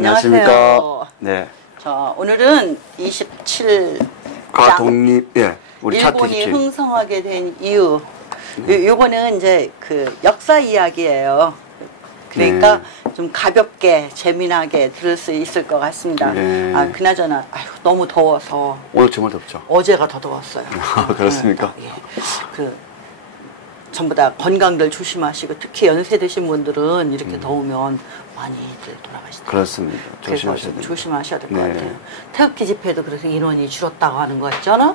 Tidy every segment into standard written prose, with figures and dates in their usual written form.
안녕하십니까. 네. 자, 오늘은 27장 가독립, 예. 우리 일본이 흥성하게 된 이유. 요거는 이제 그 역사 이야기예요. 그러니까 좀 가볍게 재미나게 들을 수 있을 것 같습니다. 네. 아, 그나저나 아휴, 너무 더워서 오늘 정말 덥죠. 어제가 더 더웠어요. 그렇습니까? 예. 그 전부 다 건강들 조심하시고 특히 연세 드신 분들은 이렇게 더우면 많이들 돌아가시더라고요. 그렇습니다. 조심하셔야 그래서 됩니다. 조심하셔야 될 것 네. 같아요. 태극기 집회도 그래서 인원이 줄었다고 하는 거 있잖아.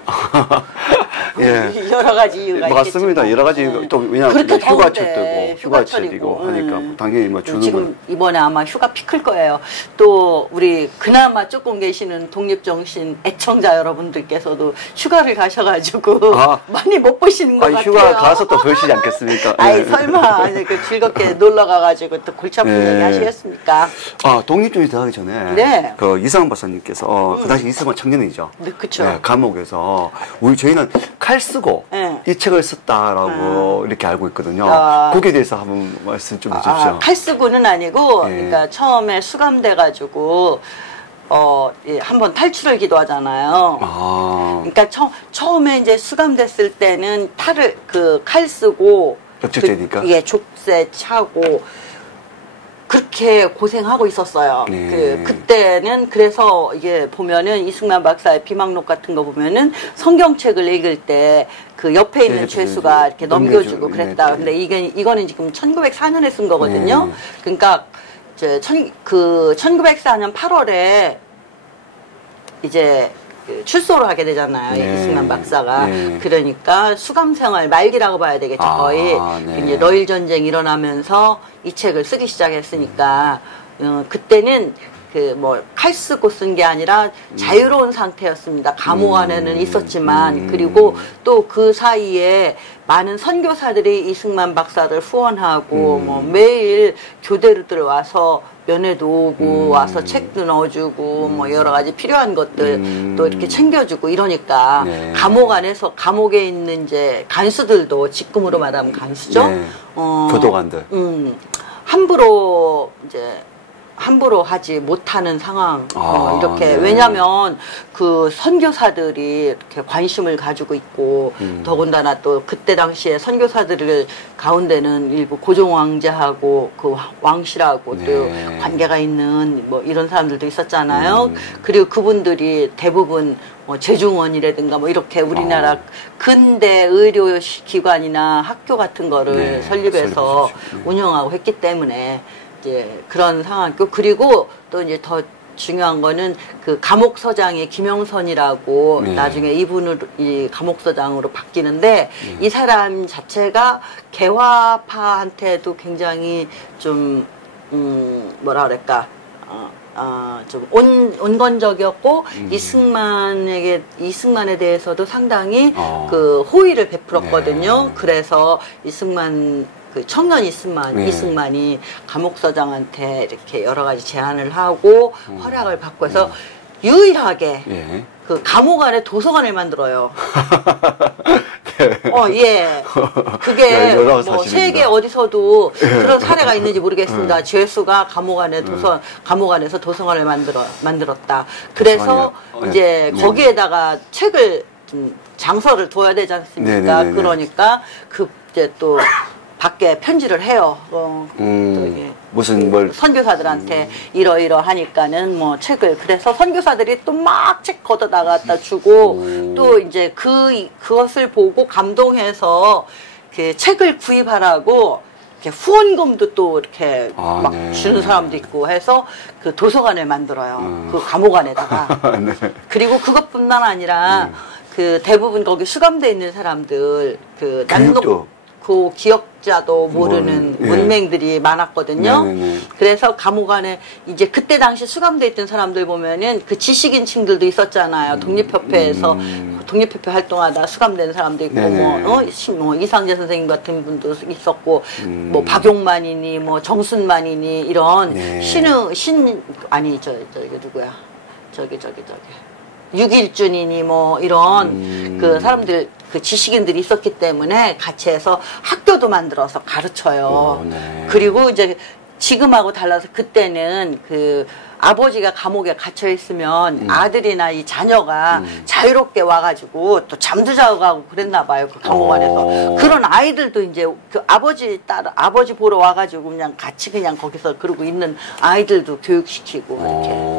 예. 여러 가지 이유가 맞습니다. 있겠지만. 여러 가지 이유가 또 왜냐하면 그렇게 휴가철 더운데, 때고 휴가철이고 하니까 당연히 뭐 주는 지금 건 이번에 아마 휴가 피클 거예요. 또 우리 그나마 조금 계시는 독립정신 애청자 여러분들께서도 휴가를 가셔가지고 많이 못 보시는 것 같아요. 휴가 가서 또 보시지 않겠습니까? 아이 네. 설마 그 즐겁게 놀러 가가지고 또 골치 아픈 네. 얘기 하시겠습니까? 아, 독립주의 들어가기 전에 네. 그 이상한 박사님께서 그 당시 이승만 청년이죠. 네, 그쵸. 네, 감옥에서 저희는 칼 쓰고 네. 이 책을 썼다라고 이렇게 알고 있거든요. 거기에 대해서 한번 말씀 좀 해주십시오. 칼 쓰고는 아니고, 예. 그러니까 처음에 수감돼가지고 예, 한번 탈출을 기도하잖아요. 그러니까 처음에 이제 수감됐을 때는 칼 쓰고 격식제니까. 예, 족쇄 차고 그렇게 고생하고 있었어요. 네. 그때는 그래서 이게 보면은 이승만 박사의 비망록 같은 거 보면은 성경책을 읽을 때 그 옆에 있는 네, 죄수가 이렇게 넘겨주고 네, 그랬다. 네. 근데 이거는 지금 1904년에 쓴 거거든요. 네. 그러니까 이제 1904년 8월에 이제 출소를 하게 되잖아요. 네. 이승만 박사가. 네. 그러니까 수감 생활 말기라고 봐야 되겠죠. 거의. 네. 이제 러일 전쟁 일어나면서 이 책을 쓰기 시작했으니까 그때는 칼 쓰고 쓴 게 아니라 자유로운 상태였습니다. 감옥 안에는 있었지만 그리고 또 그 사이에 많은 선교사들이 이승만 박사를 후원하고 뭐 매일 교대로들 와서 면회도 오고 와서 책도 넣어주고 뭐 여러 가지 필요한 것들 또 이렇게 챙겨주고 이러니까 네. 감옥 안에서 감옥에 있는 이제 간수들도 직금으로 말하면 간수죠. 네. 교도관들. 함부로 하지 못하는 상황 이렇게 네. 왜냐하면 그 선교사들이 이렇게 관심을 가지고 있고 더군다나 또 그때 당시에 선교사들 가운데는 일부 고종 왕자하고 그 왕실하고 네. 또 관계가 있는 뭐 이런 사람들도 있었잖아요. 그리고 그분들이 대부분 재중원이라든가 뭐 이렇게 우리나라 근대 의료 기관이나 학교 같은 거를 네. 설립해서 운영하고 했기 때문에 이제 그런 상황이고 그리고 또 이제 더 중요한 거는 그 감옥서장의 김영선이라고 네. 나중에 이분을 이 감옥서장으로 바뀌는데 이 사람 자체가 개화파한테도 굉장히 좀 뭐라 그럴까 좀 온건적이었고 이승만에 대해서도 상당히 그 호의를 베풀었거든요. 네. 그래서 그 청년 네. 이승만이 감옥서장한테 이렇게 여러 가지 제안을 하고 허락을 받고 해서 유일하게 예. 그 감옥 안에 도서관을 만들어요. 네. 예. 그게 여러 뭐 사실입니다. 세계 어디서도 그런 사례가 있는지 모르겠습니다. 죄수가 감옥 안에서 도서관을 만들었다. 그래서 이제 거기에다가 책을 좀 장서를 둬야 되지 않습니까? 네네네네. 그러니까 이제 또 밖에 편지를 해요. 무슨 뭘 선교사들한테 이러이러하니까는 뭐 책을 그래서 선교사들이 또 막 책 걷어다 갖다 주고 또 이제 그것을 보고 감동해서 그 책을 구입하라고 이렇게 후원금도 또 이렇게 막 네. 주는 사람도 있고 해서 그 도서관을 만들어요. 그 감옥 안에다가. 네. 그리고 그것뿐만 아니라 그 대부분 거기 수감돼 있는 사람들 그 교육도. 그 기억자도 모르는 예. 문맹들이 많았거든요. 네네네. 그래서 감옥 안에 이제 그때 당시 수감돼 있던 사람들 보면은 그 지식인층들도 있었잖아요. 독립협회에서 독립협회 활동하다 수감된 사람도 있고 뭐 이상재 선생님 같은 분도 있었고 뭐 박용만이니 뭐 정순만이니 이런 네. 저기 6.1준이니 뭐 이런 그 사람들 그 지식인들이 있었기 때문에 같이 해서 학교도 만들어서 가르쳐요. 네. 그리고 이제 지금하고 달라서 그때는 그 아버지가 감옥에 갇혀 있으면 아들이나 이 자녀가 자유롭게 와가지고 또 잠도 자고 가고 그랬나 봐요. 그 감옥 안에서. 그런 아이들도 이제 그 아버지 보러 와가지고 그냥 같이 그냥 거기서 그러고 있는 아이들도 교육시키고 이렇게.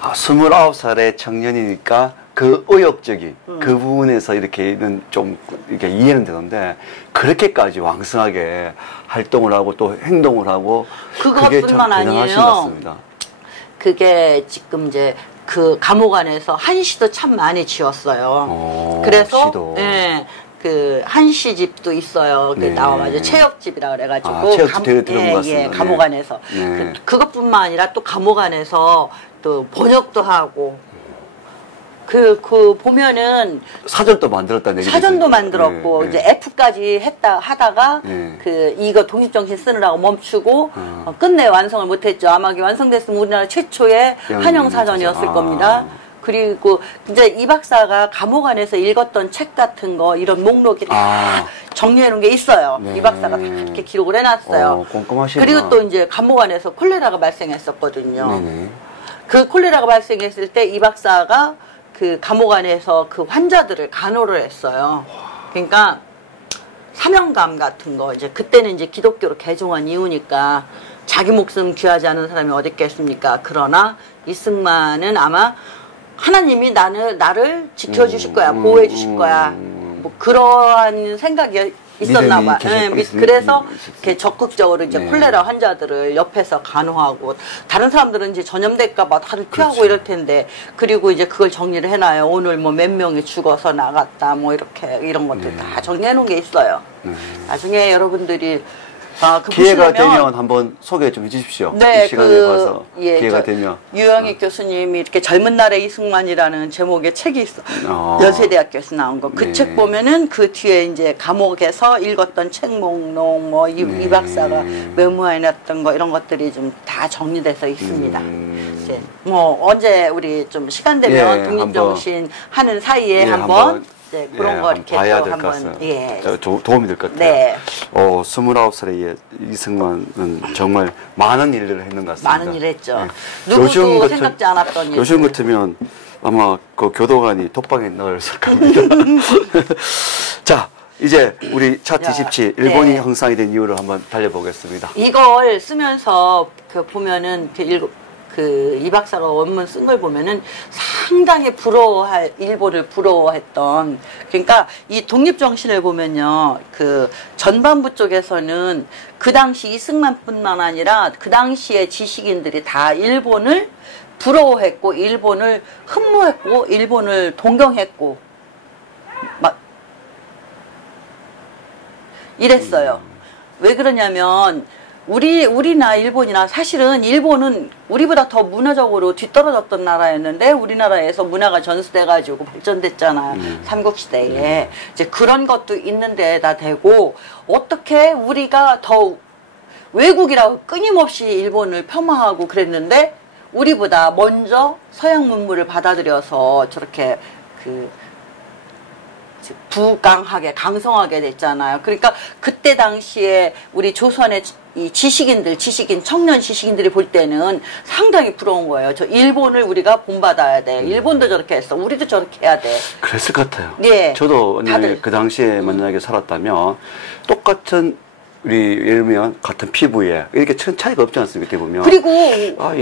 29살의 청년이니까 그 의욕적인 그 부분에서 이렇게는 좀 이렇게 이해는 되는데 그렇게까지 왕성하게 활동을 하고 또 행동을 하고 그것뿐만 아니에요. 그게 지금 이제 그 감옥 안에서 한시도 참 많이 지었어요. 그래서 예, 그 한시집도 있어요. 네. 나와가지고 체육집이라 그래가지고 감옥 안에서 그것뿐만 아니라 또 감옥 안에서 또 번역도 하고. 그 보면은 사전도 만들었다는 얘기죠. 사전도 만들었고 이제 F까지 하다가 이거 독립정신 쓰느라고 멈추고 끝내 완성을 못했죠. 아마 이게 완성됐으면 우리나라 최초의 한영 사전이었을 겁니다. 그리고 이제 이 박사가 감옥 안에서 읽었던 책 같은 거 이런 목록이 다 정리해 놓은 게 있어요. 이 박사가 다 이렇게 기록을 해놨어요. 꼼꼼하시구나. 그리고 또 이제 감옥 안에서 콜레라가 발생했었거든요. 그 콜레라가 발생했을 때 이 박사가 그 감옥 안에서 그 환자들을 간호를 했어요. 그러니까 사명감 같은 거 이제 그때는 이제 기독교로 개종한 이후니까 자기 목숨 귀하지 않은 사람이 어디 있겠습니까? 그러나 이승만은 아마 하나님이 나를 지켜주실 거야, 보호해 주실 거야. 뭐 그러한 생각이 있었나 봐. 그래서 이렇게 적극적으로 이제 콜레라 환자들을 옆에서 간호하고 다른 사람들은 이제 전염될까봐 다들 피하고 이럴 텐데 그리고 이제 그걸 정리를 해놔요. 오늘 뭐 몇 명이 죽어서 나갔다 뭐 이렇게 이런 것들 다 정리해 놓은 게 있어요. 나중에 여러분들이 그 기회가 되면 한번 소개 좀 해주십시오. 네, 이 시간에 봐서 기회가 되면 유영익 교수님이 이렇게 젊은 날의 이승만이라는 제목의 책이 있어. 연세대학교에서 나온 거. 그 책 보면은 그 뒤에 이제 감옥에서 읽었던 책 목록, 뭐 이 박사가 메모해놨던 거 이런 것들이 좀 다 정리돼서 있습니다. 이제 뭐 언제 우리 좀 시간 되면 독립정신 하는 사이에 한번. 네, 그런 거 이렇게 봐야 또 될 것 한번 같아요. 도움이 될 것 같아요. 네. 29살의 이승만은 정말 많은 일들을 했는 것 같습니다. 많은 일을 했죠. 누구도 생각지 않았던 일. 요즘 같으면 아마 그 교도관이 독방에 넣었을 겁니다. 자, 이제 우리 차트 27 일본이 형성이 된 이유를 한번 달려보겠습니다. 이걸 쓰면서 그 보면은 이 박사가 원문 쓴 걸 보면은 상당히 일본을 부러워했던, 그러니까 이 독립정신을 보면요, 그 전반부 쪽에서는 그 당시 이승만뿐만 아니라 그 당시의 지식인들이 다 일본을 부러워했고, 일본을 흠모했고, 일본을 동경했고, 막 이랬어요. 왜 그러냐면, 우리나 일본이나 사실은 일본은 우리보다 더 문화적으로 뒤떨어졌던 나라였는데 우리나라에서 문화가 전수돼가지고 발전됐잖아요. 삼국시대에. 이제 그런 것도 있는 데다 대고 어떻게 우리가 더 외국이라고 끊임없이 일본을 폄하하고 그랬는데 우리보다 먼저 서양 문물을 받아들여서 저렇게 부강하게 강성하게 됐잖아요. 그러니까 그때 당시에 우리 조선의 이 지식인 청년 지식인들이 볼 때는 상당히 부러운 거예요. 저 일본을 우리가 본받아야 돼. 일본도 저렇게 했어. 우리도 저렇게 해야 돼. 그랬을 것 같아요. 네. 저도 그 당시에 만약에 살았다면 똑같은 우리 예를 들면 같은 피부에 이렇게 큰 차이가 없지 않습니까? 이렇게 보면. 그리고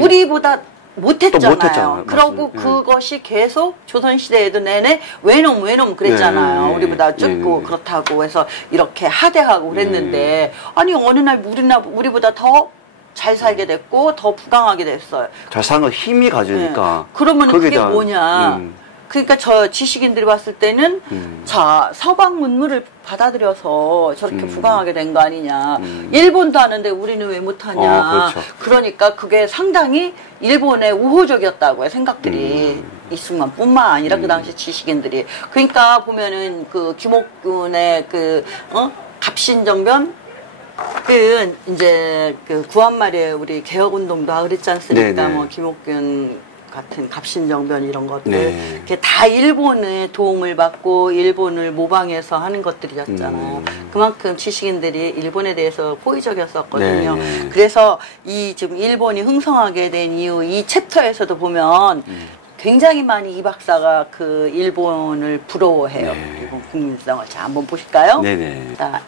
우리보다 못했잖아요. 그러고 맞습니다. 그것이 계속 조선시대에도 내내 외놈 그랬잖아요. 우리보다 좁고 그렇다고 해서 이렇게 하대하고 그랬는데 아니 어느 날 우리보다 더 잘 살게 됐고 더 부강하게 됐어요. 잘 사는 건 힘이 가지니까. 그러면 그게 뭐냐. 그러니까 저 지식인들이 봤을 때는 자 서방 문물을 받아들여서 저렇게 부강하게 된 거 아니냐. 일본도 하는데 우리는 왜 못하냐. 그렇죠. 그러니까 그게 상당히 일본의 우호적이었다고요. 생각들이. 이승만뿐만 아니라 그 당시 지식인들이. 그러니까 보면은 그 김옥균의 갑신정변 이제 구한말에 우리 개혁운동도 그랬지 않습니까? 뭐 김옥균 같은 갑신정변 이런 것들 네. 그게 다 일본의 도움을 받고 일본을 모방해서 하는 것들이었잖아요. 그만큼 지식인들이 일본에 대해서 호의적이었었거든요. 네. 그래서 이 지금 일본이 흥성하게 된 이유 이 챕터에서도 보면 굉장히 많이 이 박사가 그 일본을 부러워해요. 네. 일본 국민성을. 자, 한번 보실까요? 네네. 자,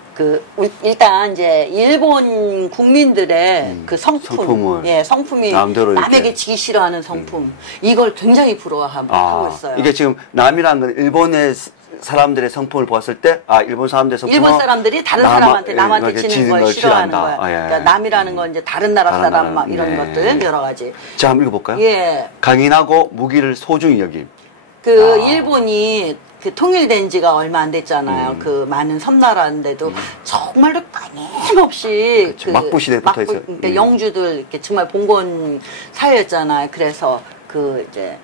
일단 이제 일본 국민들의 그 성품, 예, 성품이 남대로 남에게 이렇게. 지기 싫어하는 성품, 이걸 굉장히 부러워하고 있어요. 이게 지금 남이라는 건 일본의 사람들의 성품을 보았을 때, 일본 사람들의 성품은 일본 사람들이 다른 사람한테 남한테 지는 걸 싫어하는 거야. 예. 그러니까 남이라는 건 이제 다른 나라 다른 사람 나라. 막 이런 네. 것들 여러 가지. 자, 한번 읽어볼까요? 예. 강인하고 무기를 소중히 여김. 일본이 그 통일된 지가 얼마 안 됐잖아요. 그 많은 섬나라인데도 정말로 끊임없이 그렇죠. 막부 시대에 붙어 있어요. 그러니까 영주들 이렇게 정말 봉건 사회였잖아요. 그래서 이제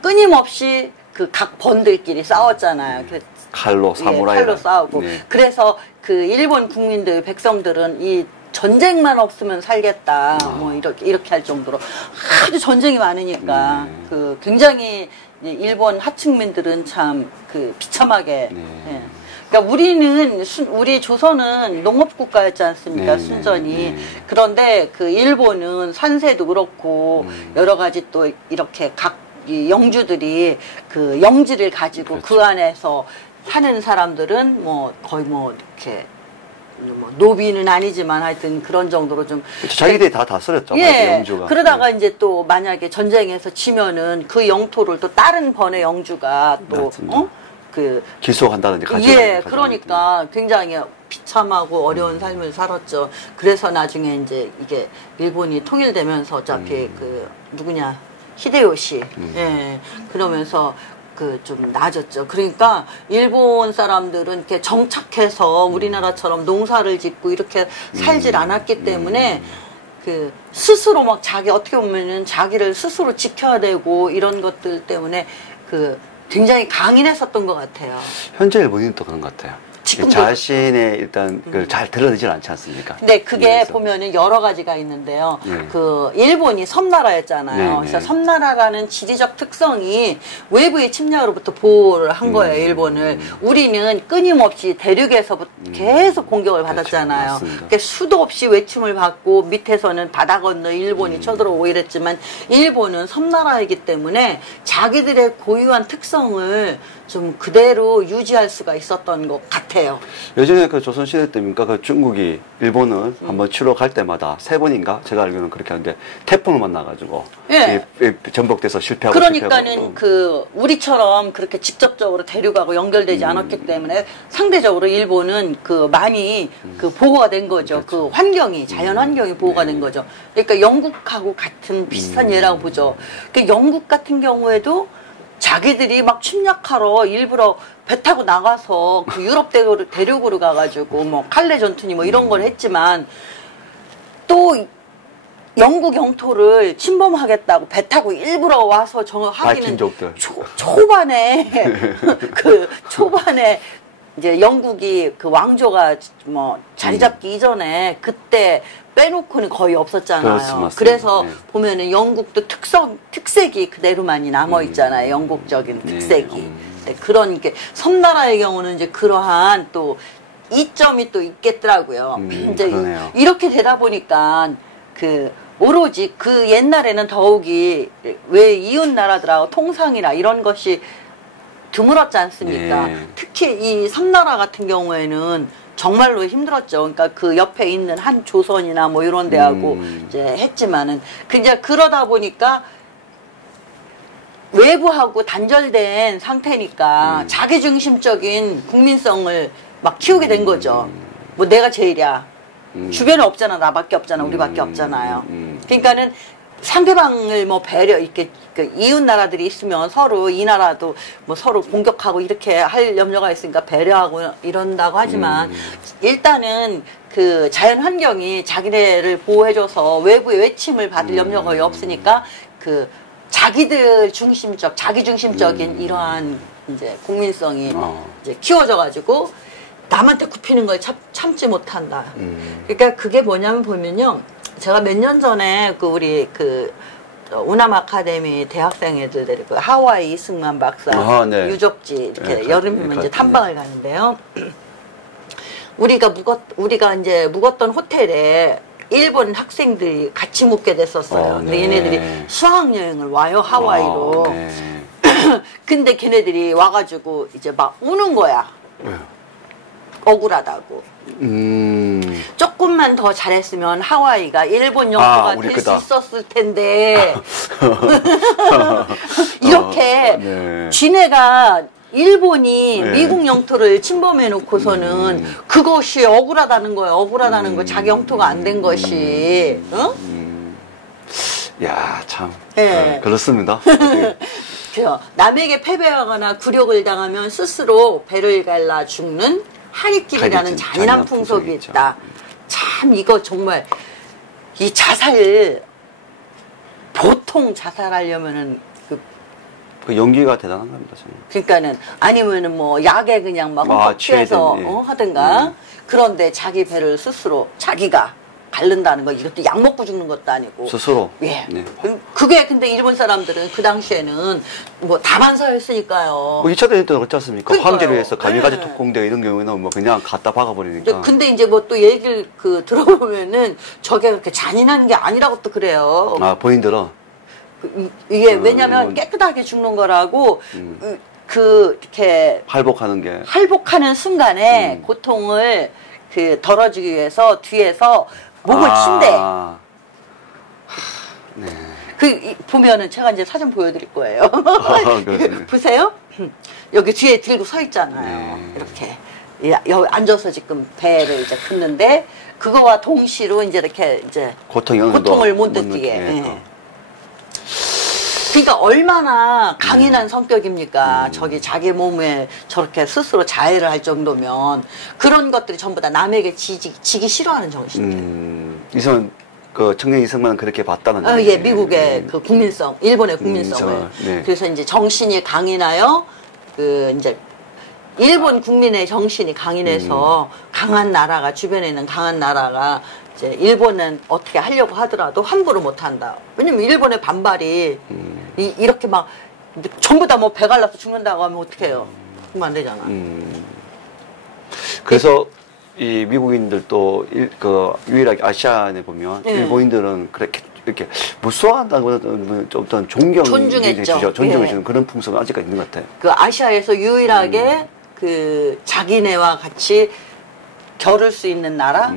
끊임없이 그 각 번들끼리 싸웠잖아요. 칼로 사무라이. 칼로 싸우고. 네. 그래서 그 일본 국민들 백성들은 이 전쟁만 없으면 살겠다. 뭐 이렇게 할 정도로 아주 전쟁이 많으니까 그 굉장히 일본 하층민들은 참 그 비참하게. 예. 그러니까 우리 조선은 농업국가였지 않습니까? 네, 순전히. 네. 그런데 그 일본은 산세도 그렇고 여러 가지 또 이렇게 이 영주들이 그 영지를 가지고 그렇죠. 그 안에서 사는 사람들은 뭐 거의 뭐 이렇게 뭐 노비는 아니지만 하여튼 그런 정도로 좀 자기들이 다 다스렸죠. 예. 영주가. 그러다가 이제 또 만약에 전쟁에서 지면은 그 영토를 또 다른 번의 영주가 또 기소한다든지 예, 그러니까 굉장히 비참하고 어려운 삶을 살았죠. 그래서 나중에 이제 이게 일본이 통일되면서 어차피 누구냐 히데요시 예, 그러면서 좀 나아졌죠. 그러니까 일본 사람들은 이렇게 정착해서 우리나라처럼 농사를 짓고 이렇게 살질 않았기 때문에 스스로 막 어떻게 보면은 자기를 스스로 지켜야 되고 이런 것들 때문에 굉장히 강인했었던 것 같아요. 현재 일본인은 또 그런 것 같아요. 지금도 자신의 일단 그걸 잘 드러내질 않지 않습니까? 근데 그게 그래서. 보면은 여러 가지가 있는데요. 네. 일본이 섬나라였잖아요. 네, 네. 그래서 섬나라라는 지리적 특성이 외부의 침략으로부터 보호를 한 거예요, 일본을. 우리는 끊임없이 대륙에서부터 계속 공격을 받았잖아요. 그렇죠. 그러니까 수도 없이 외침을 받고 밑에서는 바다 건너 일본이 쳐들어오고 이랬지만 일본은 섬나라이기 때문에 자기들의 고유한 특성을 좀 그대로 유지할 수가 있었던 것 같아요. 예전에 그 조선시대 때입니까? 그 중국이 일본을 한번 치러 갈 때마다 3번인가? 제가 알기로는 그렇게 하는데 태풍을 만나가지고. 예. 전복돼서 실패하고. 그러니까는 우리처럼 그렇게 직접적으로 대륙하고 연결되지 않았기 때문에 상대적으로 일본은 많이 보호가 된 거죠. 그렇죠. 환경이, 자연 환경이 보호가 된 거죠. 그러니까 영국하고 같은 비슷한 예라고 보죠. 그러니까 영국 같은 경우에도 자기들이 막 침략하러 일부러 배 타고 나가서 유럽 대륙으로 가가지고 뭐 칼레 전투니 뭐 이런 걸 했지만 또 영국 영토를 침범하겠다고 배 타고 일부러 와서 하기는 초반에 초반에 이제 영국이 왕조가 뭐 자리 잡기 이전에 그때 빼놓고는 거의 없었잖아요. 그래서 보면은 영국도 특색이 그대로 많이 남아 있잖아요. 영국적인 특색이. 네, 그런 게 섬나라의 경우는 이제 그러한 또 이점이 또 있겠더라고요. 이제 이렇게 되다 보니까 오로지 옛날에는 더욱이 왜 이웃 나라들하고 통상이나 이런 것이 드물었지 않습니까? 네. 특히 이 섬나라 같은 경우에는 정말로 힘들었죠. 그러니까 옆에 있는 한 조선이나 뭐 이런 데하고 이제 했지만은 이제 그러다 보니까 외부하고 단절된 상태니까 자기중심적인 국민성을 막 키우게 된 거죠. 뭐 내가 제일이야. 주변에 없잖아. 나밖에 없잖아. 우리밖에 없잖아요. 그러니까는 상대방을 뭐 이렇게 이웃 나라들이 있으면 서로 이 나라도 뭐 서로 공격하고 이렇게 할 염려가 있으니까 배려하고 이런다고 하지만 일단은 자연 환경이 자기네를 보호해줘서 외부의 외침을 받을 염려가 거의 없으니까 자기 중심적인 이러한 이제 국민성이 이제 키워져가지고 남한테 굽히는 걸 참지 못한다. 그러니까 그게 뭐냐면 보면요. 제가 몇 년 전에 우리 우남 아카데미 대학생 애들 데리고 하와이 이승만 박사 네. 유적지 이렇게 네, 여름이면 이제 탐방을 가는데요. 우리가 이제 묵었던 호텔에 일본 학생들이 같이 묵게 됐었어요. 근데 네. 얘네들이 수학여행을 와요, 하와이로. 네. 근데 걔네들이 와가지고 이제 막 우는 거야. 억울하다고. 조금만 더 잘했으면 하와이가 일본 영토가 될 수 있었을 텐데. 이렇게 네. 쥐네가 일본이 네. 미국 영토를 침범해 놓고서는 그것이 억울하다는 거예요. 억울하다는 거. 자기 영토가 안 된 것이. 어? 야, 참. 네. 그렇습니다. 그래요. 남에게 패배하거나 굴욕을 당하면 스스로 배를 갈라 죽는 하리길이라는 잔인한 풍속이 있다. 참 이거 정말 이 자살 보통 자살하려면은 그 용기가 대단한 겁니다. 저는. 그러니까는 아니면은 뭐 약에 그냥 막 흠뻑 취해서 예. 하든가. 그런데 자기 배를 스스로 자기가 갈른다는 거 이것도 약 먹고 죽는 것도 아니고 스스로. 예. 네. 그게 근데 일본 사람들은 그 당시에는 뭐 다반사였으니까요. 뭐 2차 대전 때는 그렇지 않습니까? 그러니까요. 황제를 위해서 가미가지 네. 특공대 이런 경우에는 뭐 그냥 갖다 박아버리니까. 근데 이제 뭐 또 얘기를 들어보면은 저게 그렇게 잔인한 게 아니라고 또 그래요. 아, 본인들은? 이게 왜냐면 깨끗하게 죽는 거라고 이렇게 할복하는 순간에 고통을 덜어주기 위해서 뒤에서 목을 친대. 네. 보면은 제가 이제 사진 보여드릴 거예요. 보세요. 여기 뒤에 들고 서 있잖아요. 네. 이렇게 여기 앉아서 지금 배를 이제 긋는데 그거와 동시로 이제 이렇게 이제 고통을 못 느끼게. 네. 그러니까 얼마나 강인한 성격입니까? 저기 자기 몸에 저렇게 스스로 자해를 할 정도면 그런 것들이 전부 다 남에게 지기 싫어하는 정신이에요. 이선 그 청년 이승만은 그렇게 봤다는 예, 미국의 그 국민성, 일본의 국민성을. 네. 그래서 이제 정신이 강인하여 이제 일본 국민의 정신이 강인해서 강한 나라가 주변에 있는 강한 나라가 이제 일본은 어떻게 하려고 하더라도 함부로 못 한다. 왜냐면 일본의 반발이 이렇게 막 전부 다 뭐 배 갈라서 죽는다고 하면 어떡해요. 그러면 안 되잖아. 그래서 이 미국인들도 그 유일하게 아시아에 보면 일본인들은 그렇게 이렇게 무서워한다는 어떤 존중했죠. 존중해주는 그런 풍습은 아직까지 있는 것 같아요. 그 아시아에서 유일하게 그 자기네와 같이 겨룰 수 있는 나라,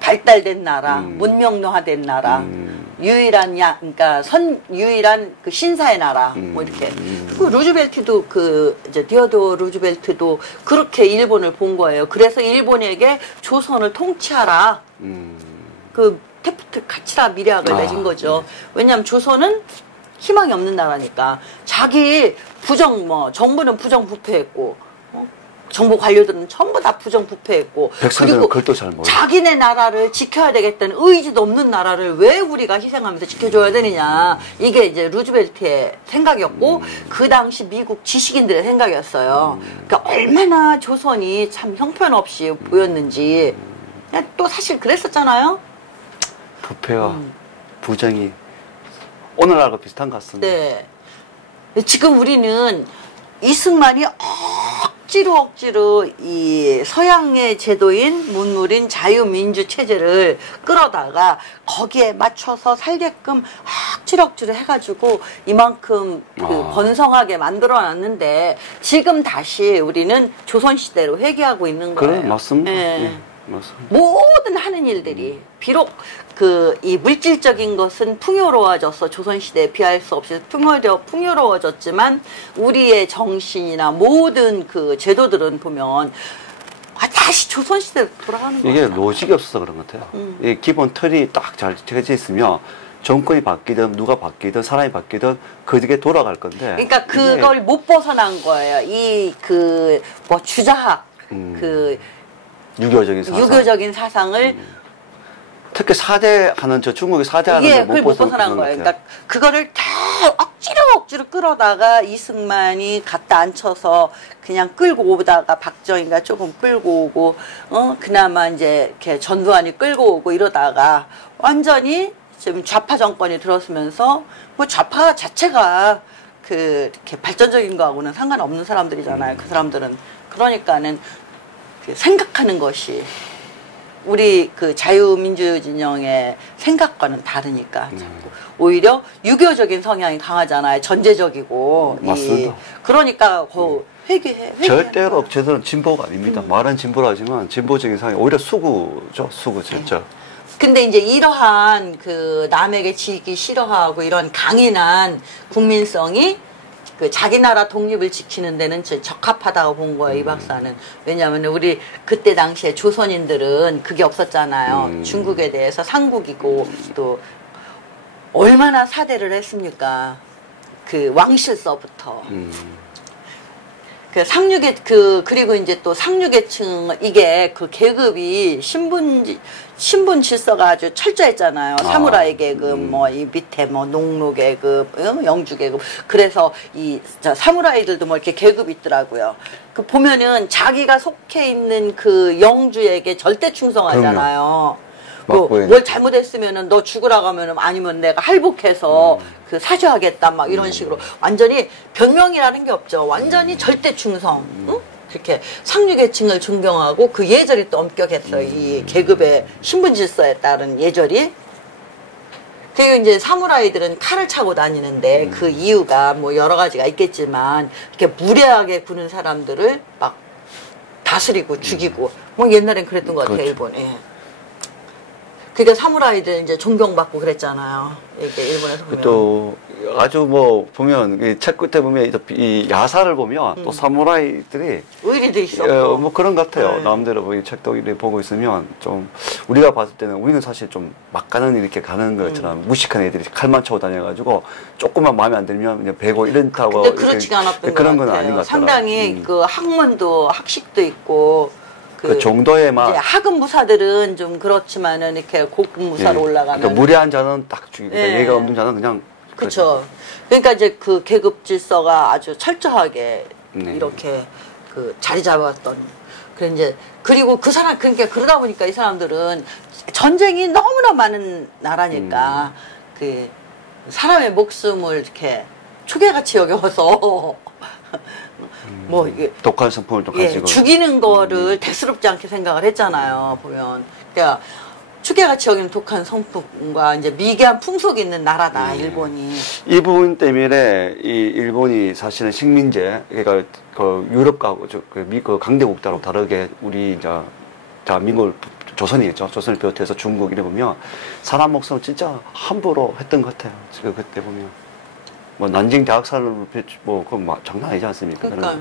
발달된 나라, 문명화된 나라, 그러니까 유일한 그 신사의 나라, 뭐 이렇게. 그 루즈벨트도 이제 디어도어 루즈벨트도 그렇게 일본을 본 거예요. 그래서 일본에게 조선을 통치하라. 그 테프트 카치라 미략을 내준 거죠. 왜냐하면 조선은 희망이 없는 나라니까. 자기 정부는 부정부패했고, 정부 관료들은 전부 다 부정부패했고, 그리고 그걸 또 잘 몰라. 자기네 나라를 지켜야 되겠다는 의지도 없는 나라를 왜 우리가 희생하면서 지켜줘야 되느냐. 이게 이제 루즈벨트의 생각이었고, 그 당시 미국 지식인들의 생각이었어요. 그러니까 얼마나 조선이 참 형편없이 보였는지. 또 사실 그랬었잖아요. 부패와 부정이 오늘날과 비슷한 것 같습니다. 네. 지금 우리는 이승만이 억지로 이 서양의 제도인 문물인 자유민주 체제를 끌어다가 거기에 맞춰서 살게끔 억지로 해가지고 이만큼 번성하게 만들어놨는데 지금 다시 우리는 조선시대로 회귀하고 있는 거예요. 그래, 맞습니다. 네. 네, 맞습니다. 모든 하는 일들이 비록 이 물질적인 것은 풍요로워져서 조선시대에 비할 수 없이 풍요로워졌지만 우리의 정신이나 모든 그 제도들은 보면 다시 조선시대로 돌아가는 거예요. 이게 로직이 없어서 그런 것 같아요. 이 기본 틀이 딱 잘 정해져 있으면 정권이 바뀌든 누가 바뀌든 사람이 바뀌든 그게 돌아갈 건데. 그러니까 그걸 못 벗어난 거예요. 뭐 주자학 유교적인 사상을 특히 사대하는 중국이 사대하는 걸 못 벗어난 거예요. 그러니까 그거를 다 억지로 끌어다가 이승만이 갖다 앉혀서 그냥 끌고 오다가 박정희가 조금 끌고 오고 그나마 이제 이렇게 전두환이 끌고 오고 이러다가 완전히 지금 좌파 정권이 들어서면서 뭐 좌파 자체가 그 이렇게 발전적인 거하고는 상관없는 사람들이잖아요. 그 사람들은 그러니까는 그 생각하는 것이 우리 그 자유민주 진영의 생각과는 다르니까 자꾸 오히려 유교적인 성향이 강하잖아요. 전제적이고. 맞습니다. 그러니까 그 회귀해. 절대로 저들은 진보가 아닙니다. 말은 진보라지만 진보적인 성향이 오히려 수구죠. 수구 진짜. 근데 이제 이러한 그 남에게 지기 싫어하고 이런 강인한 국민성이 그 자기 나라 독립을 지키는 데는 적합하다고 본 거예요, 이 박사는. 왜냐하면 우리 그때 당시에 조선인들은 그게 없었잖아요. 중국에 대해서 상국이고 또 얼마나 사대를 했습니까? 그 왕실서부터. 그 상류계 그리고 이제 또 상류계층 이게 그 계급이 신분 질서가 아주 철저했잖아요. 사무라이 계급 뭐 이 밑에 뭐 농노 계급, 영주 계급. 그래서 이 사무라이들도 뭐 이렇게 계급이 있더라고요. 그 보면은 자기가 속해 있는 그 영주에게 절대 충성하잖아요. 뭘 잘못했으면은 너 죽으라고 하면은 아니면 내가 할복해서 그 사죄하겠다 막 이런 식으로 완전히 변명이라는 게 없죠. 완전히 절대 충성. 응? 그렇게 상류계층을 존경하고 그 예절이 또 엄격했어요. 이 계급의 신분 질서에 따른 예절이. 그리고 이제 사무라이들은 칼을 차고 다니는데 그 이유가 뭐 여러 가지가 있겠지만 이렇게 무례하게 구는 사람들을 막 다스리고 죽이고 뭐 옛날엔 그랬던 것 같아요. 그렇죠. 일본에. 그러니까 사무라이들 이제 존경받고 그랬잖아요. 이렇게 일본에서 보면. 또 아주 뭐 보면 책 끝에 보면 이 야사를 보면 또 사무라이들이 의리도 있었고 뭐 그런 것 같아요. 네. 나름대로 뭐 이 책도 이렇게 보고 있으면 좀 우리가 봤을 때는 우리는 사실 좀 막가는 이렇게 가는 것처럼 무식한 애들이 칼만 차고 다녀가지고 조금만 마음에 안 들면 그냥 베고 이런다고. 근데 그렇지가 않았던 그런 것 건 같아요. 아닌 것 같아요. 상당히 그 학문도 학식도 있고 그 정도의 막 이제 하급 무사들은 좀 그렇지만은 이렇게 고급 무사로 올라가면 그러니까 무례한 자는 딱 죽이고 예. 예가 없는 자는 그냥 그렇죠. 그러니까 이제 그 계급 질서가 아주 철저하게 네. 이렇게 그 자리 잡았던. 그 이제 그리고 그 사람 그러니까 그러다 보니까 이 사람들은 전쟁이 너무나 많은 나라니까 그 사람의 목숨을 이렇게 초계같이 여겨서 뭐 이게 독한 성품을 또 가지고 죽이는 거를 대수롭지 않게 생각을 했잖아요. 보면 그러니까 축계같이 여기는 독한 성품과 이제 미개한 풍속이 있는 나라다. 일본이. 이 부분 때문에 이 일본이 사실은 식민제 그러니까 그 유럽과 그 강대국들하고 다르게 우리 이제 민국 조선이겠죠. 조선을 비롯해서 중국 이래 보면 사람 목숨 진짜 함부로 했던 것 같아요. 지금 그때 보면 뭐 난징 대학살로 뭐 그건 장난 아니지 않습니까? 그러니까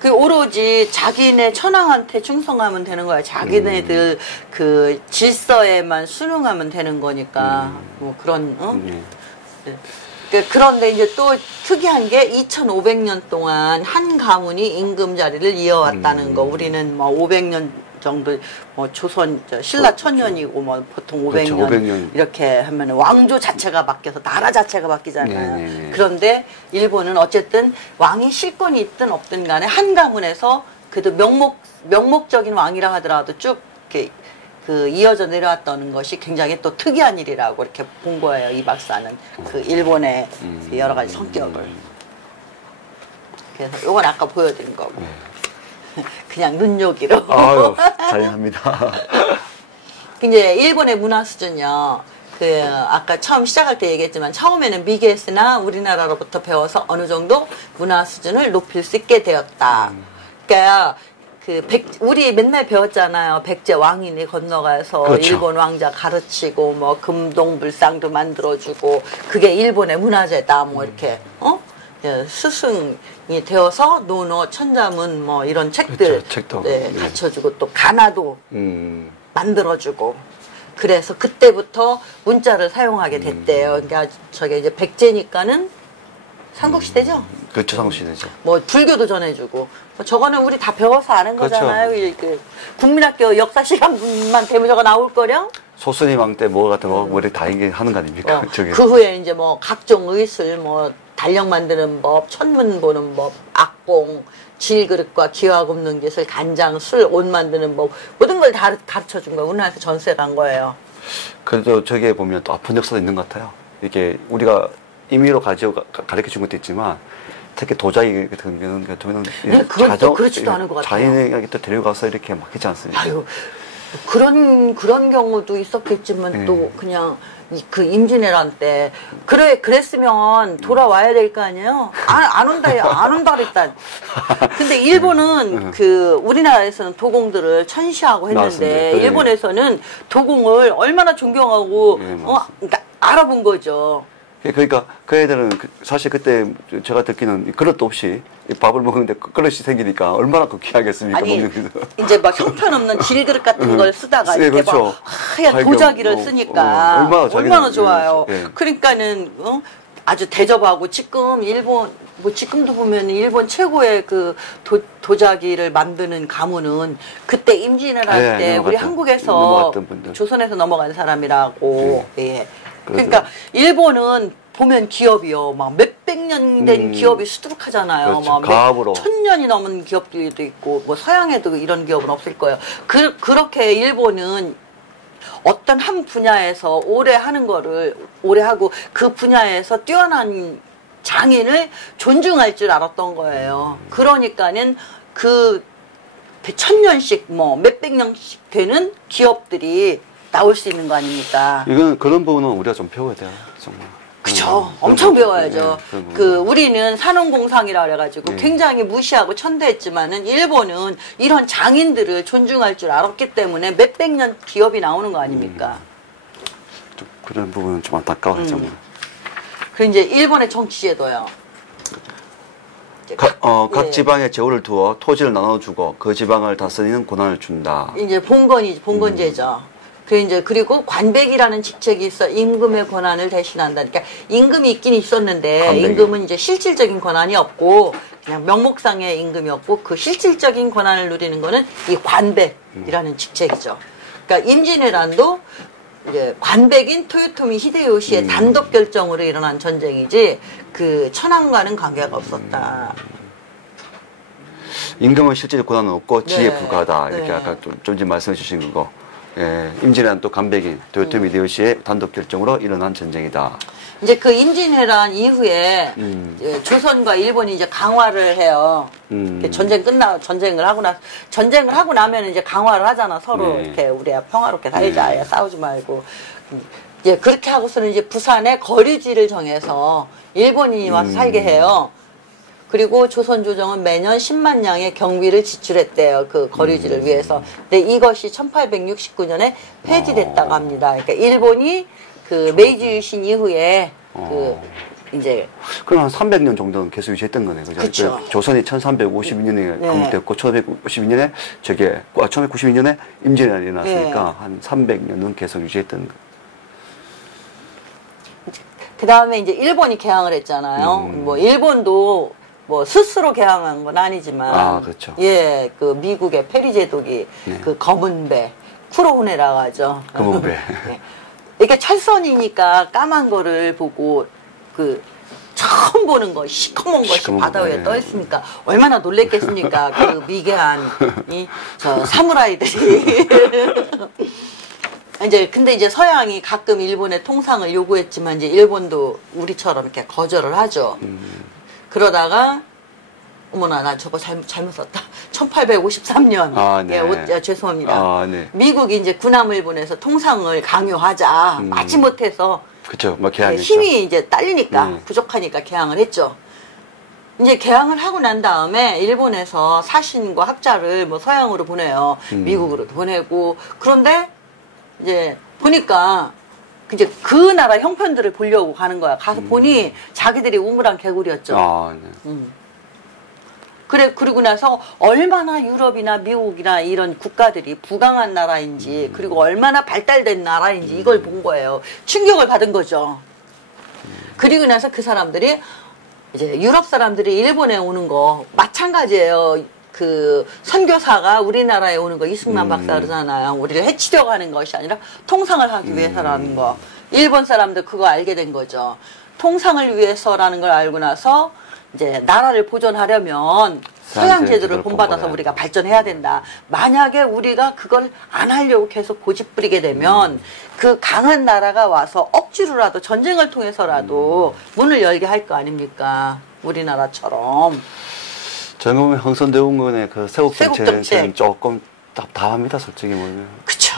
그 오로지 자기네 천황한테 충성하면 되는 거야. 자기네들 그 질서에만 순응하면 되는 거니까 뭐 그런 그런데 이제 또 특이한 게 2500년 동안 한 가문이 임금 자리를 이어왔다는 거. 우리는 뭐 500년 정도 뭐 조선 신라 천년이고 뭐 보통 500년, 그렇죠, 500년. 이렇게 하면 왕조 자체가 바뀌어서 나라 자체가 바뀌잖아요. 네네네. 그런데 일본은 어쨌든 왕이 실권이 있든 없든 간에 한 가문에서 그래도 명목적인 왕이라 하더라도 쭉 이렇게 그 이어져 내려왔다는 것이 굉장히 또 특이한 일이라고 이렇게 본 거예요. 이 박사는 그 일본의 그 여러 가지 성격을. 그래서 이건 아까 보여드린 거고. 그냥 눈요기로. 아유, 다행합니다. 이제 일본의 문화 수준요. 그 아까 처음 시작할 때 얘기했지만 처음에는 미개했으나 우리나라로부터 배워서 어느 정도 문화 수준을 높일 수 있게 되었다. 그러니까 우리 맨날 배웠잖아요. 백제 왕인이 건너가서 그렇죠. 일본 왕자 가르치고 뭐 금동불상도 만들어주고 그게 일본의 문화재다. 뭐 이렇게 스승이 되어서 노노 천자문 뭐 이런 책들 그렇죠, 책도. 가르쳐주고 또 가나도 만들어주고 그래서 그때부터 문자를 사용하게 됐대요. 그러니까 저게 이제 백제니까는 삼국시대죠. 그렇죠, 삼국시대죠. 뭐 불교도 전해주고 뭐 저거는 우리 다 배워서 아는 그렇죠. 거잖아요. 그 국민학교 역사 시간만 되면 저거 나올 거령. 소순이 왕 때 뭐 같은 거 뭐 이렇게 다 얘기하는 거 아닙니까? 저게. 그 후에 이제 뭐 각종 의술 뭐 달력 만드는 법, 천문 보는 법, 악공, 질그릇과 기와 굽는 기술, 간장, 술, 옷 만드는 법 모든 걸 다 가르쳐 준 거예요. 우리나라에서 전수해 간 거예요. 그래도 저기에 보면 또 아픈 역사도 있는 것 같아요. 이게 우리가 임의로 가르쳐 준 것도 있지만 특히 도자기 같은 경우는 네, 그건 또 그렇지도 않은 것 같아요. 자연에게 또 데려가서 이렇게 막 하지 않습니까? 아유, 그런 경우도 있었겠지만 네. 또 그냥 그 임진왜란 때 그랬으면 돌아와야 될 거 아니에요? 안 온다 그랬다. 근데 일본은 그 우리나라에서는 도공들을 천시하고 했는데 맞습니다. 네. 일본에서는 도공을 얼마나 존경하고 네, 그러니까 알아본 거죠. 그러니까 그 애들은 사실 그때 제가 듣기는 그릇도 없이 밥을 먹는데 그릇이 생기니까 얼마나 귀하겠습니까? 아니 먹는 거. 이제 막 형편없는 질그릇 같은 걸 쓰다가 네, 이렇게 그렇죠. 막 하얀 도자기를 쓰니까 얼마나 좋아요. 예. 그러니까는 아주 대접하고 지금 일본 뭐 지금도 보면 일본 최고의 그 도자기를 만드는 가문은 그때 임진왜란 때 우리 한국에서 조선에서 넘어간 사람이라고 예. 그러니까 일본은 보면 기업이요. 막 몇백 년 된 기업이 수두룩하잖아요. 그렇죠. 막 가압으로. 1000년이 넘은 기업들도 있고 뭐 서양에도 이런 기업은 없을 거예요. 그렇게 일본은 어떤 한 분야에서 오래 하는 거를 오래 하고 그 분야에서 뛰어난 장인을 존중할 줄 알았던 거예요. 그러니까는 그 1000년씩 뭐 몇백 년씩 되는 기업들이 나올 수 있는 거 아닙니까? 이건 그런 부분은 우리가 좀 배워야 돼요, 정말. 그쵸. 엄청 배워야죠. 우리는 산업공상이라 그래가지고 굉장히 무시하고 천대했지만은 일본은 이런 장인들을 존중할 줄 알았기 때문에 몇백 년 기업이 나오는 거 아닙니까? 좀 그런 부분은 좀 안타까워요, 정말. 그리고 이제 일본의 정치제도요. 각 지방에 제후를 두어 토지를 나눠주고 그 지방을 다스리는 권한을 준다. 이제 봉건제죠. 그리고 관백이라는 직책이 있어 임금의 권한을 대신한다. 그러니까 임금이 있긴 있었는데 관백이. 임금은 이제 실질적인 권한이 없고 그냥 명목상의 임금이었고 그 실질적인 권한을 누리는 거는 이 관백이라는 직책이죠. 그러니까 임진왜란도 이제 관백인 토요토미 히데요시의 단독 결정으로 일어난 전쟁이지 그 천황과는 관계가 없었다. 임금은 실질적 권한은 없고 지위에 불과하다. 이렇게 아까 좀 전에 말씀해 주신 거. 예, 임진왜란 또 관백인 토요토미 히데요시의 단독 결정으로 일어난 전쟁이다. 이제 그 임진왜란 이후에 조선과 일본이 이제 강화를 해요. 전쟁을 하고 나면 이제 강화를 하잖아. 서로 이렇게 우리가 평화롭게 살자, 싸우지 말고. 이제 그렇게 하고서는 이제 부산에 거류지를 정해서 일본인이 와서 살게 해요. 그리고 조선 조정은 매년 10만 냥의 경비를 지출했대요. 그 거류지를 위해서. 근데 이것이 1869년에 폐지됐다고 합니다. 그러니까 일본이 그 메이지 유신 이후에 이제 그럼 한 300년 정도는 계속 유지했던 거네요. 그렇죠. 조선이 1352년에 건국됐고 1592년에 1992년에 임진왜란이 일어났으니까 한 300년은 계속 유지했던 거. 그 다음에 이제 일본이 개항을 했잖아요. 뭐 일본도 뭐 스스로 개항한 건 아니지만, 그렇죠. 예, 그 미국의 페리 제독이 그 검은 배, 쿠로훈에라고 하죠. 검은 배. 네. 이게 철선이니까 까만 거를 보고 그 처음 보는 거 시커먼 것이 바다 위에 떠 있으니까 얼마나 놀랬겠습니까? 그 미개한 저 사무라이들이. 근데 이제 서양이 가끔 일본의 통상을 요구했지만 이제 일본도 우리처럼 이렇게 거절을 하죠. 그러다가 어머나 나 저거 잘못 썼다. 1853년. 예, 죄송합니다. 미국이 이제 군함을 보내서 통상을 강요하자. 마치 못해서 그쵸, 뭐 개항했죠. 힘이 이제 딸리니까 부족하니까 개항을 했죠. 이제 개항을 하고 난 다음에 일본에서 사신과 학자를 뭐 서양으로 보내요. 미국으로도 보내고. 그런데 이제 보니까 이제 그 나라 형편들을 보려고 가는 거야. 가서 보니 자기들이 우물안 개구리였죠. 그리고 나서 얼마나 유럽이나 미국이나 이런 국가들이 부강한 나라인지 그리고 얼마나 발달된 나라인지 이걸 본 거예요. 충격을 받은 거죠. 그리고 나서 그 사람들이 이제 유럽 사람들이 일본에 오는 거 마찬가지예요. 그 선교사가 우리나라에 오는 거 이승만 박사 그러잖아요. 우리를 해치려고 하는 것이 아니라 통상을 하기 위해서라는 거. 일본 사람들 그거 알게 된 거죠. 통상을 위해서라는 걸 알고 나서 이제 나라를 보존하려면 서양 제도를 본받아서 우리가 발전해야 된다. 만약에 우리가 그걸 안 하려고 계속 고집부리게 되면 그 강한 나라가 와서 억지로라도 전쟁을 통해서라도 문을 열게 할 거 아닙니까? 우리나라처럼. 저는 흥선대원군의 그 세국정책은 조금 답답합니다, 솔직히 보면. 그쵸.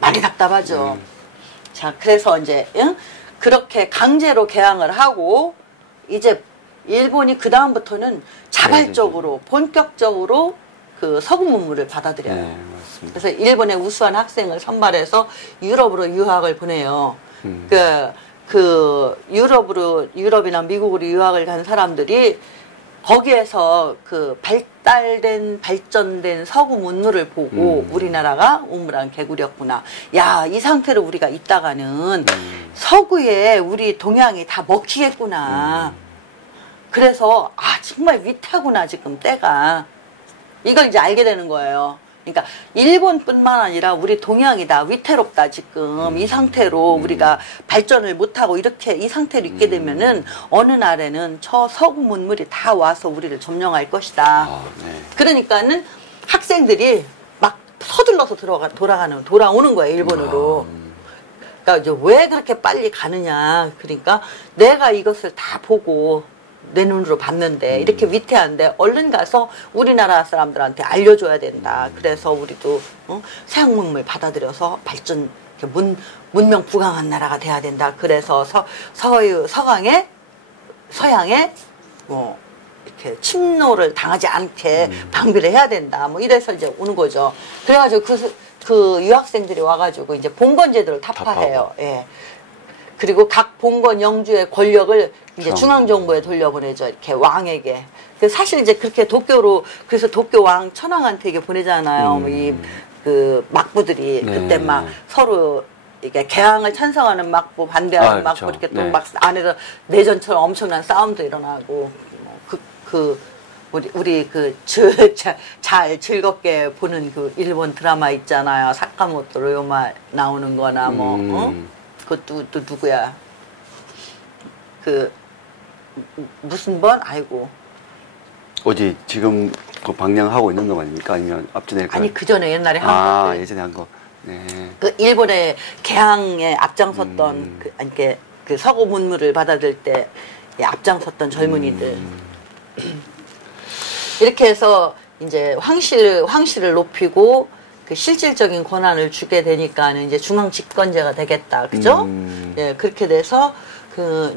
많이 답답하죠. 자, 그래서 이제 그렇게 강제로 개항을 하고 이제 일본이 그 다음부터는 자발적으로 본격적으로 그 서구 문물을 받아들여요. 네, 맞습니다. 그래서 일본의 우수한 학생을 선발해서 유럽으로 유학을 보내요. 유럽이나 미국으로 유학을 간 사람들이 거기에서 그 발전된 서구 문물을 보고 우리나라가 우물안 개구리였구나. 야, 이 상태로 우리가 있다가는 서구에 우리 동양이 다 먹히겠구나. 그래서 정말 위태하구나 지금 때가. 이걸 이제 알게 되는 거예요. 그러니까 일본뿐만 아니라 우리 동양이 다 위태롭다 지금. 이 상태로 우리가 발전을 못하고 이렇게 이 상태로 있게 되면은 어느 날에는 저 서구 문물이 다 와서 우리를 점령할 것이다. 네. 그러니까는 학생들이 막 서둘러서 돌아오는 거예요, 일본으로. 그러니까 이제 왜 그렇게 빨리 가느냐. 그러니까 내가 이것을 다 보고 내 눈으로 봤는데 이렇게 위태한데 얼른 가서 우리나라 사람들한테 알려줘야 된다. 그래서 우리도 서양 문물 받아들여서 발전 문명 부강한 나라가 돼야 된다. 그래서 서양에 뭐 이렇게 침노를 당하지 않게 방비를 해야 된다. 뭐 이래서 이제 오는 거죠. 그래가지고 그 유학생들이 와가지고 이제 봉건제도를 타파해요. 예. 그리고 각 봉건 영주의 권력을 이제 중앙정부에 돌려보내죠. 이렇게 왕에게. 사실 이제 그렇게 그래서 도쿄 왕 천황한테 이게 보내잖아요. 그 막부들이 그때 막 서로 이게 개항을 찬성하는 막부, 반대하는 막부 이렇게 또 막 안에서 내전처럼 엄청난 싸움도 일어나고 우리 잘 즐겁게 보는 그 일본 드라마 있잖아요. 사카모토 료마 나오는 거나 그것도 또 누구야? 무슨 번? 아이고. 어디 지금 그 방영하고 있는 거 아닙니까? 아니면 앞전에 아니 그 전에 옛날에 한 거. 예전에 한 거. 네. 그 일본의 개항에 앞장섰던 그 서구 문물을 받아들일 때 앞장섰던 젊은이들. 이렇게 해서 이제 황실을 높이고 그 실질적인 권한을 주게 되니까는 이제 중앙 집권제가 되겠다. 그죠? 예, 그렇게 돼서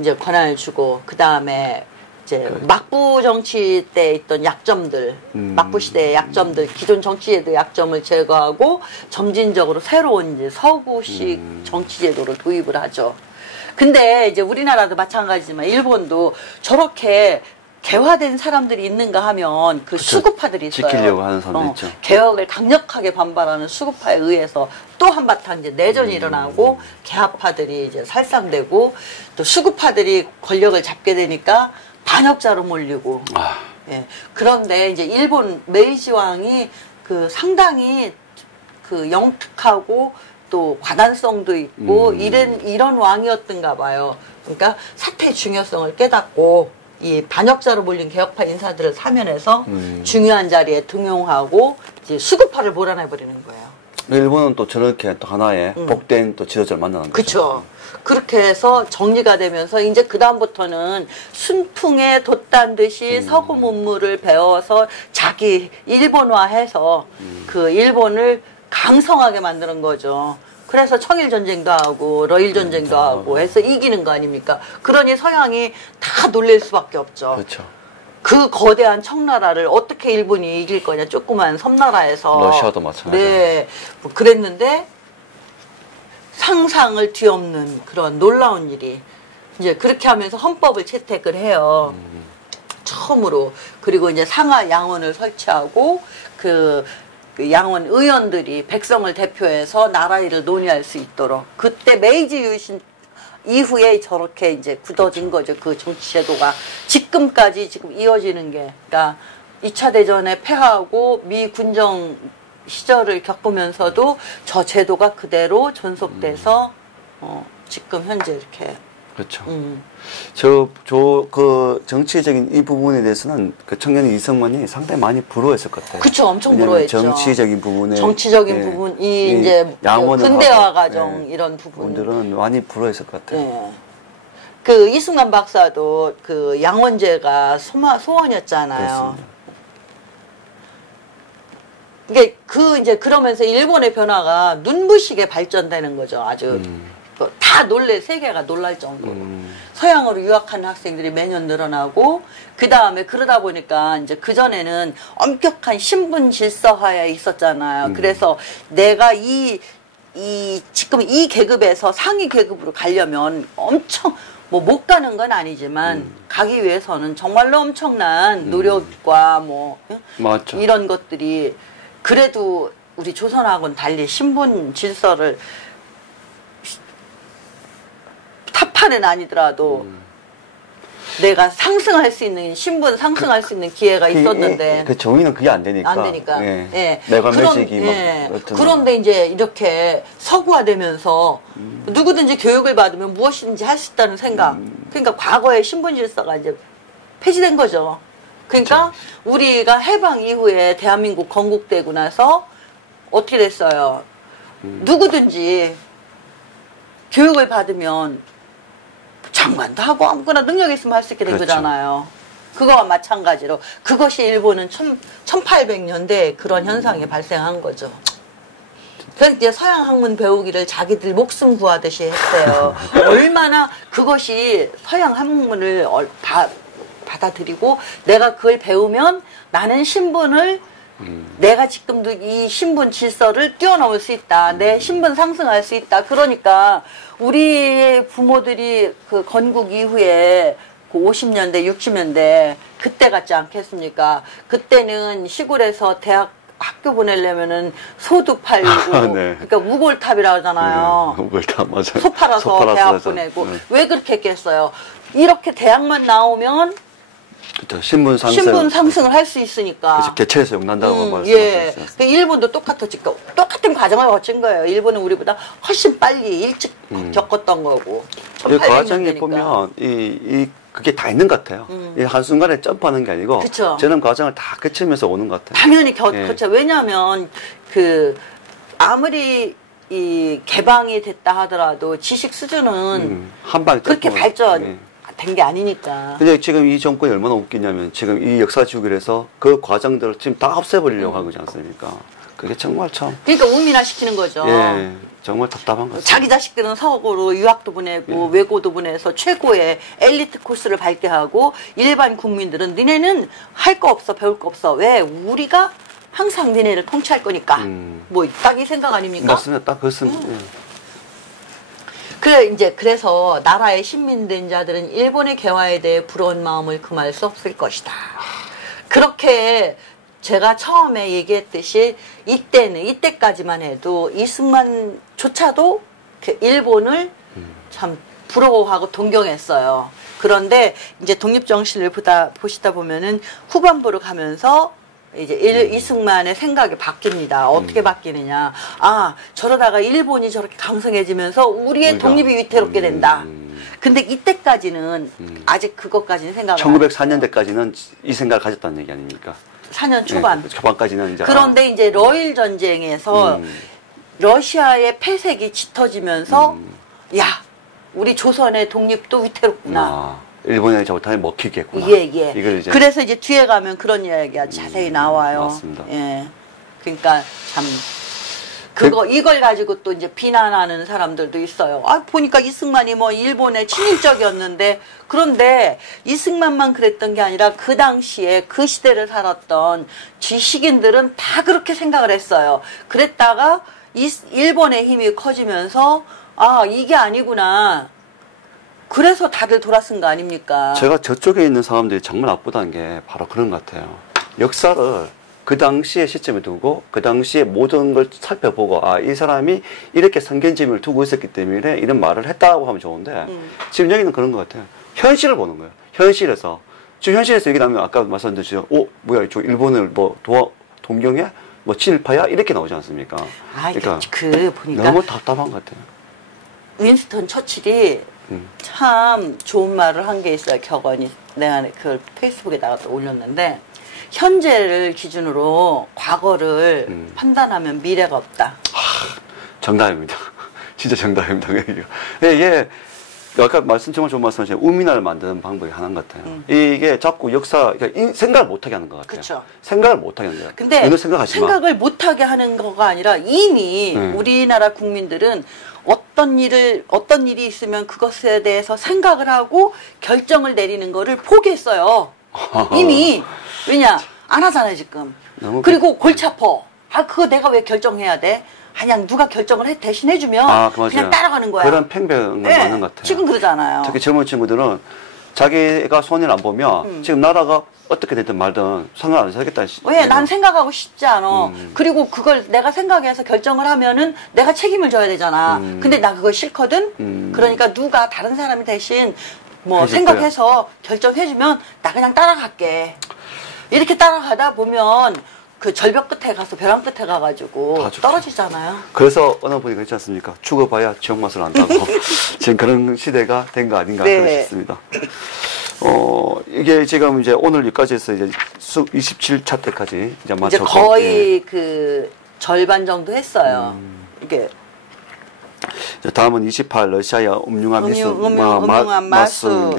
이제 권한을 주고, 그 다음에 이제 막부 정치 때 있던 약점들, 막부 시대의 약점들, 기존 정치제도 약점을 제거하고 점진적으로 새로운 이제 서구식 정치제도를 도입을 하죠. 근데 이제 우리나라도 마찬가지지만 일본도 저렇게 개화된 사람들이 있는가 하면 그 수구파들이 있어요. 지키려고 하는 사람들 있죠. 개혁을 강력하게 반발하는 수구파에 의해서 또 한바탕 이제 내전이 일어나고 개화파들이 이제 살상되고 또 수구파들이 권력을 잡게 되니까 반역자로 몰리고. 예. 그런데 이제 일본 메이지 왕이 상당히 영특하고 또 과단성도 있고 이런 왕이었던가 봐요. 그러니까 사태의 중요성을 깨닫고 이 반역자로 몰린 개혁파 인사들을 사면해서 중요한 자리에 등용하고 이제 수구파를 몰아내버리는 거예요. 일본은 또 저렇게 또 하나의 복된 또 지도자를 만나는 거죠. 그렇죠. 그렇게 해서 정리가 되면서 이제 그 다음부터는 순풍에 돛단 듯이 서구 문물을 배워서 자기 일본화해서 그 일본을 강성하게 만드는 거죠. 그래서 청일전쟁도 하고 러일전쟁도 하고 해서 이기는 거 아닙니까? 그러니 서양이 다 놀랄 수밖에 없죠. 그렇죠. 그 거대한 청나라를 어떻게 일본이 이길 거냐, 조그만 섬나라에서. 러시아도 마찬가지죠. 네, 뭐 그랬는데 상상을 뒤엎는 그런 놀라운 일이 이제 그렇게 하면서 헌법을 채택을 해요. 처음으로. 그리고 이제 상하 양원을 설치하고 그 양원 의원들이 백성을 대표해서 나라 일을 논의할 수 있도록. 그때 메이지 유신 이후에 저렇게 이제 굳어진 거죠. 그 정치 제도가 지금까지 지금 이어지는 게. 그러니까 2차 대전에 패하고 미 군정 시절을 겪으면서도 저 제도가 그대로 존속돼서 지금 현재 이렇게 그렇죠. 그 정치적인 이 부분에 대해서는 그 청년 이승만이 상당히 많이 부러워했을 것 같아요. 그쵸, 엄청 부러워했죠. 정치적인 부분에. 정치적인 부분이 이제 근대화 과정 이런 부분들은 많이 부러워했을 것 같아요. 네. 그 이승만 박사도 그 양원제가 소원이었잖아요. 이게 이제 그러면서 일본의 변화가 눈부시게 발전되는 거죠. 아주 다 세계가 놀랄 정도로. 서양으로 유학하는 학생들이 매년 늘어나고, 그 다음에 그러다 보니까 이제 그전에는 엄격한 신분 질서하에 있었잖아요. 그래서 내가 지금 이 계급에서 상위 계급으로 가려면 엄청, 못 가는 건 아니지만, 가기 위해서는 정말로 엄청난 노력과 맞죠. 이런 것들이, 그래도 우리 조선하고는 달리 신분 질서를 탑판은 아니더라도 내가 상승할 수 있는 신분 상승할 수 있는 기회가 있었는데 그 정의는 그게 안 되니까. 예. 내가 매직이 그런데 이제 이렇게 서구화되면서 누구든지 교육을 받으면 무엇이든지 할 수 있다는 생각. 그러니까 과거의 신분 질서가 이제 폐지된 거죠. 그러니까 그쵸. 우리가 해방 이후에 대한민국 건국되고 나서 어떻게 됐어요? 누구든지 교육을 받으면 장관도 하고 아무거나 능력 있으면 할 수 있게 된 그렇죠. 거잖아요. 그거와 마찬가지로 그것이 일본은 1800년대에 그런 현상이 발생한 거죠. 그래서 이제 서양 학문 배우기를 자기들 목숨 구하듯이 했어요. 얼마나 그것이 서양 학문을 받아들이고 내가 그걸 배우면 나는 신분을 내가 지금도 이 신분 질서를 뛰어넘을 수 있다. 내 신분 상승할 수 있다. 그러니까 우리 부모들이 그 건국 이후에 그 50년대, 60년대 그때 같지 않겠습니까? 그때는 시골에서 학교 보내려면은 소도 팔고 네. 그러니까 우골탑이라고 하잖아요. 우골탑 맞아요. 소 팔아서 대학 보내고 왜 그렇게 했겠어요? 이렇게 대학만 나오면 그렇죠. 신분 상승을 할 수 있으니까. 그렇죠. 개체에서 용난다고 말씀하셨어요. 그러니까 일본도 똑같은 과정을 거친 거예요. 일본은 우리보다 훨씬 빨리 일찍 겪었던 거고. 그 과정에 보면 그게 다 있는 것 같아요. 이 한순간에 점프하는 게 아니고 그쵸. 저런 과정을 다 거치면서 오는 것 같아요. 당연히 거쳐. 왜냐하면 아무리 이 개방이 됐다 하더라도 지식 수준은 한 방에 그렇게 발전된 게 아니니까. 근데 지금 이 정권이 얼마나 웃기냐면 지금 이 역사 주기에서 그 과정들을 지금 다 없애버리려고 하고 있지 않습니까? 그게 정말 참. 그러니까 우민화 시키는 거죠. 예, 정말 답답한 거죠. 자기 자식들은 서구로 유학도 보내고 외고도 보내서 최고의 엘리트 코스를 밟게 하고 일반 국민들은 니네는 할 거 없어, 배울 거 없어. 왜? 우리가 항상 니네를 통치할 거니까. 딱 이 생각 아닙니까? 맞습니다. 딱 그렇습니다. 그래서 나라의 신민된 자들은 일본의 개화에 대해 부러운 마음을 금할 수 없을 것이다. 그렇게 제가 처음에 얘기했듯이 이때까지만 해도 이승만조차도 일본을 참 부러워하고 동경했어요. 그런데 이제 독립정신을 보시다 보면은 후반부로 가면서 이제 이승만의 생각이 바뀝니다. 어떻게 바뀌느냐. 저러다가 일본이 저렇게 강성해지면서 우리의 독립이 위태롭게 된다. 근데 이때까지는 아직 그것까지는 생각 안 해요. 1904년대까지는 이 생각을 가졌다는 얘기 아닙니까? 4년 초반. 네, 초반까지는 이제. 그런데 이제 러일 전쟁에서 러시아의 폐색이 짙어지면서 우리 조선의 독립도 위태롭구나. 일본에 잘못하면 먹히겠구나. 예. 이걸 이제 그래서 이제 뒤에 가면 그런 이야기가 자세히 나와요. 맞습니다. 예. 그러니까 참 이걸 가지고 또 이제 비난하는 사람들도 있어요. 보니까 이승만이 일본의 친인적이었는데, 그런데 이승만만 그랬던 게 아니라 그 당시에 그 시대를 살았던 지식인들은 다 그렇게 생각을 했어요. 그랬다가 일본의 힘이 커지면서 이게 아니구나. 그래서 다들 돌아선 거 아닙니까? 제가 저쪽에 있는 사람들이 정말 나쁘다는 게 바로 그런 것 같아요. 역사를 그 당시의 시점에 두고 그 당시에 모든 걸 살펴보고 이 사람이 이렇게 선견지명을 두고 있었기 때문에 이런 말을 했다고 하면 좋은데 지금 여기는 그런 것 같아요. 현실을 보는 거예요. 현실에서 지금 현실에서 얘기하면 아까 말씀드렸죠. 뭐야 저 일본을 동경해? 친일파야? 이렇게 나오지 않습니까? 그러니까 보니까 너무 답답한 것 같아요. 윈스턴 처칠이 참 좋은 말을 한 게 있어요. 격언이. 내가 그걸 페이스북에다가 또 올렸는데 현재를 기준으로 과거를 판단하면 미래가 없다. 정답입니다. 진짜 정답입니다. 이게 아까 말씀 정말 좋은 말씀하신 우민화를 만드는 방법이 하나인 것 같아요. 이게 자꾸 역사 그러니까 생각을 못하게 하는 것 같아요. 그쵸. 생각을 못하게 하는 거예요. 근데 생각을 못하게 하는 거가 아니라 이미 우리나라 국민들은 어떤 일이 있으면 그것에 대해서 생각을 하고 결정을 내리는 거를 포기했어요. 이미. 왜냐? 안 하잖아요, 지금. 그리고 골치 아파. 그거 내가 왜 결정해야 돼? 그냥 누가 결정을 대신 해주면 그냥 따라가는 거야. 그런 팽배한 건 맞는 것 같아요. 지금 그러잖아요. 특히 젊은 친구들은 자기가 손해를 안 보면 지금 나라가 어떻게 되든 말든 상관 안 하겠다. 왜? 난 생각하고 싶지 않아. 그리고 그걸 내가 생각해서 결정을 하면은 내가 책임을 져야 되잖아. 근데 나 그거 싫거든? 그러니까 누가 다른 사람이 대신 뭐 생각해서 결정해주면 나 그냥 따라갈게. 이렇게 따라가다 보면 그 절벽 끝에 가서 벼랑 끝에 가가지고 떨어지잖아요. 그래서 어느 분이 그렇지 않습니까? 죽어봐야 지옥 맛을 안다고. 지금 그런 시대가 된 거 아닌가 싶습니다. 이게 지금 이제 오늘 여기까지 해서 이제 27차 때까지 이제 마쳤고. 이제 거의 그 절반 정도 했어요. 이게. 다음은 28 러시아의 음흉한 미수, 음흉한 마수.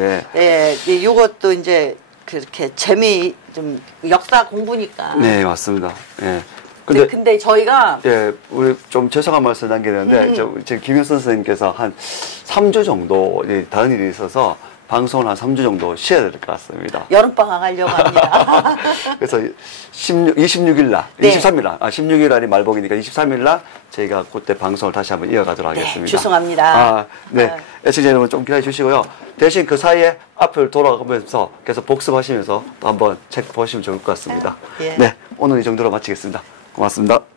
요것도 이제 그렇게 좀 역사 공부니까. 네, 맞습니다. 예. 근데 저희가 우리 좀 죄송한 말씀 남기는데 지금 김효선 선생님께서 한 3주 정도 다른 일이 있어서 방송을 한 3주 정도 쉬어야 될 것 같습니다. 여름방학 하려고 합니다. 그래서 26일 날, 23일 날, 16일 날이 말복이니까 23일 날 저희가 그때 방송을 다시 한번 이어가도록 하겠습니다. 죄송합니다. 애청자 여러분 좀 기다려 주시고요. 대신 그 사이에 앞을 돌아가면서 계속 복습하시면서 또 한번 책 보시면 좋을 것 같습니다. 네, 오늘 이 정도로 마치겠습니다. 고맙습니다.